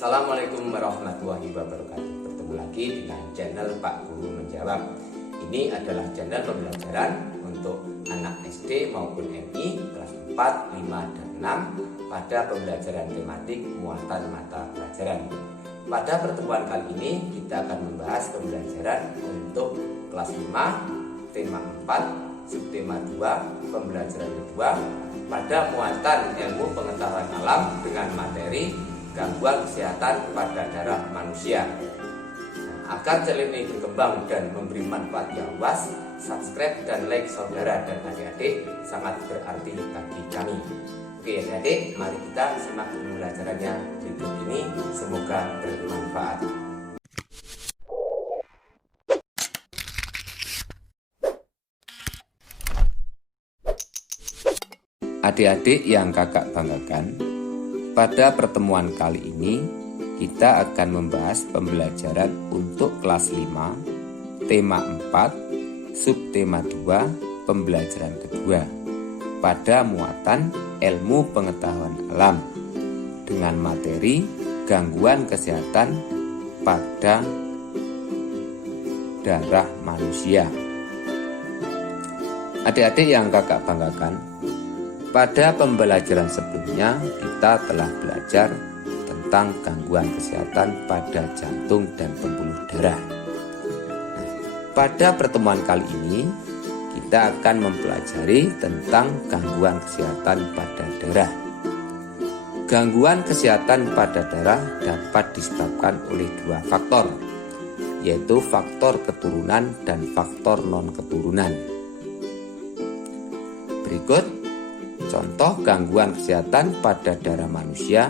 Assalamualaikum warahmatullahi wabarakatuh. Bertemu lagi dengan channel Pak Guru Menjawab. Ini adalah channel pembelajaran untuk anak SD maupun MI kelas 4, 5, dan 6 pada pembelajaran tematik muatan mata pelajaran. Pada pertemuan kali ini kita akan membahas pembelajaran untuk kelas 5, tema 4, subtema 2, pembelajaran kedua pada muatan ilmu pengetahuan alam dengan materi gangguan kesehatan pada darah manusia. Agar channel ini berkembang dan memberi manfaat yang luas, subscribe dan like saudara dan adik-adik sangat berarti bagi kami. Oke adik-adik, mari kita simak pembelajarannya berikut ini, semoga bermanfaat. Adik-adik yang kakak banggakan, pada pertemuan kali ini kita akan membahas pembelajaran untuk kelas 5, tema 4, subtema 2, pembelajaran kedua pada muatan ilmu pengetahuan alam dengan materi gangguan kesehatan pada darah manusia. Adik-adik yang kakak banggakan, pada pembelajaran sebelumnya kita telah belajar tentang gangguan kesehatan pada jantung dan pembuluh darah. Pada pertemuan kali ini kita akan mempelajari tentang gangguan kesehatan pada darah. Gangguan kesehatan pada darah dapat disebabkan oleh dua faktor, yaitu faktor keturunan dan faktor non-keturunan. Berikut contoh gangguan kesehatan pada darah manusia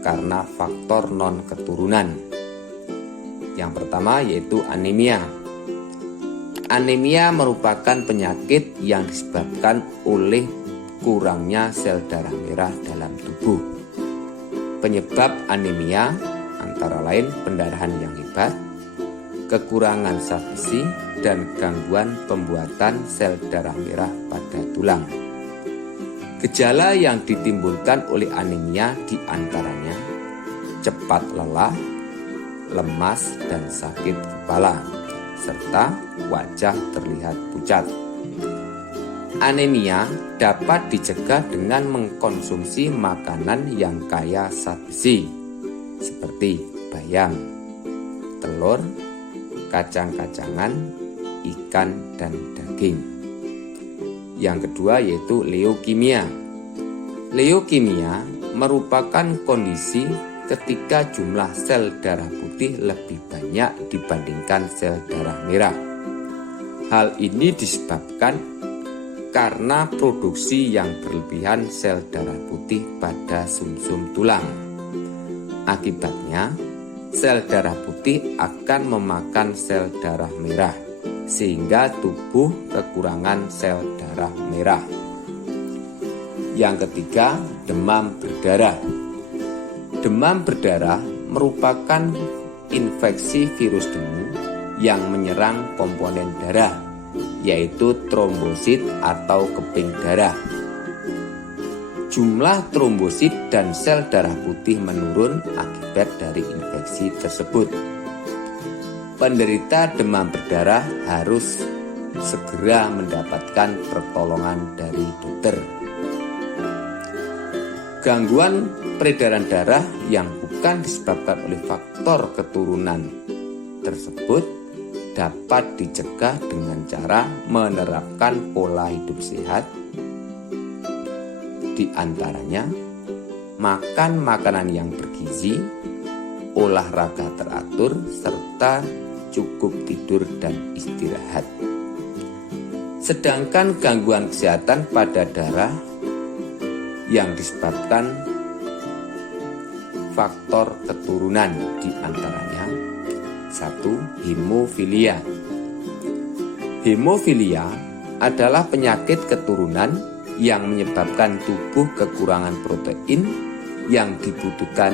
karena faktor non-keturunan. Yang pertama yaitu anemia. Anemia merupakan penyakit yang disebabkan oleh kurangnya sel darah merah dalam tubuh. Penyebab anemia antara lain pendarahan yang hebat, kekurangan zat besi, dan gangguan pembuatan sel darah merah pada tulang. Gejala yang ditimbulkan oleh anemia diantaranya cepat lelah, lemas dan sakit kepala, serta wajah terlihat pucat. Anemia dapat dicegah dengan mengkonsumsi makanan yang kaya zat besi seperti bayam, telur, kacang-kacangan, ikan, dan daging. Yang kedua yaitu leukemia. Leukemia merupakan kondisi ketika jumlah sel darah putih lebih banyak dibandingkan sel darah merah. Hal ini disebabkan karena produksi yang berlebihan sel darah putih pada sumsum tulang. Akibatnya, sel darah putih akan memakan sel darah merah, sehingga tubuh kekurangan sel darah merah. Yang ketiga, demam berdarah. Demam berdarah merupakan infeksi virus demu yang menyerang komponen darah, yaitu trombosit atau keping darah. Jumlah trombosit dan sel darah putih menurun akibat dari infeksi tersebut. Penderita demam berdarah harus segera mendapatkan pertolongan dari dokter. Gangguan peredaran darah yang bukan disebabkan oleh faktor keturunan tersebut dapat dicegah dengan cara menerapkan pola hidup sehat, di antaranya makan makanan yang bergizi, olahraga teratur, serta cukup tidur dan istirahat. Sedangkan gangguan kesehatan pada darah yang disebabkan faktor keturunan di antaranya 1. Hemofilia. Hemofilia adalah penyakit keturunan yang menyebabkan tubuh kekurangan protein yang dibutuhkan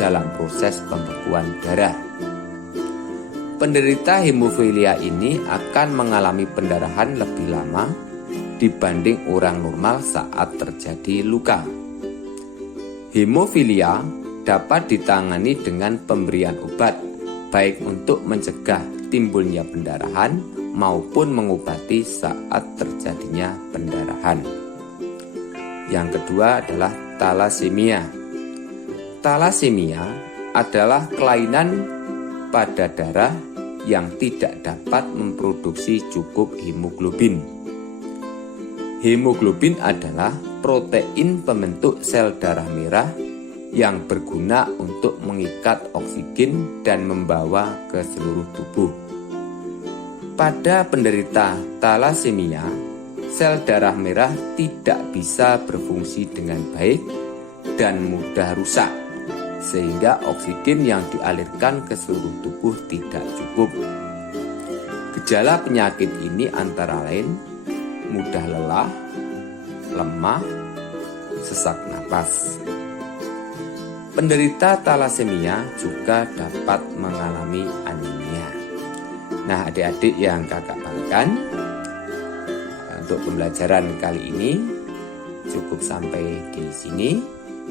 dalam proses pembekuan darah. Penderita hemofilia ini akan mengalami pendarahan lebih lama dibanding orang normal saat terjadi luka. Hemofilia dapat ditangani dengan pemberian obat, baik untuk mencegah timbulnya pendarahan maupun mengobati saat terjadinya pendarahan. Yang kedua adalah talasemia. Talasemia adalah kelainan pada darah yang tidak dapat memproduksi cukup hemoglobin. Hemoglobin adalah protein pembentuk sel darah merah yang berguna untuk mengikat oksigen dan membawa ke seluruh tubuh. Pada penderita talasemia, sel darah merah tidak bisa berfungsi dengan baik dan mudah rusak, sehingga oksigen yang dialirkan ke seluruh tubuh tidak cukup. Gejala penyakit ini antara lain mudah lelah, lemah, sesak napas. Penderita talasemia juga dapat mengalami anemia. Nah, adik-adik yang kakak banggakan, untuk pembelajaran kali ini cukup sampai di sini.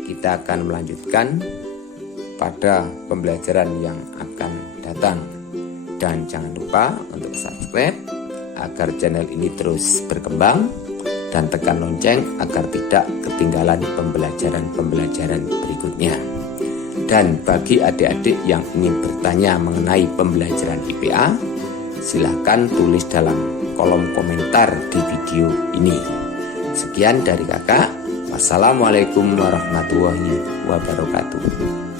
Kita akan melanjutkan pada pembelajaran yang akan datang. Dan jangan lupa untuk subscribe agar channel ini terus berkembang, dan tekan lonceng agar tidak ketinggalan pembelajaran-pembelajaran berikutnya. Dan bagi adik-adik yang ingin bertanya mengenai pembelajaran IPA, silahkan tulis dalam kolom komentar di video ini. Sekian dari kakak. Wassalamualaikum warahmatullahi wabarakatuh.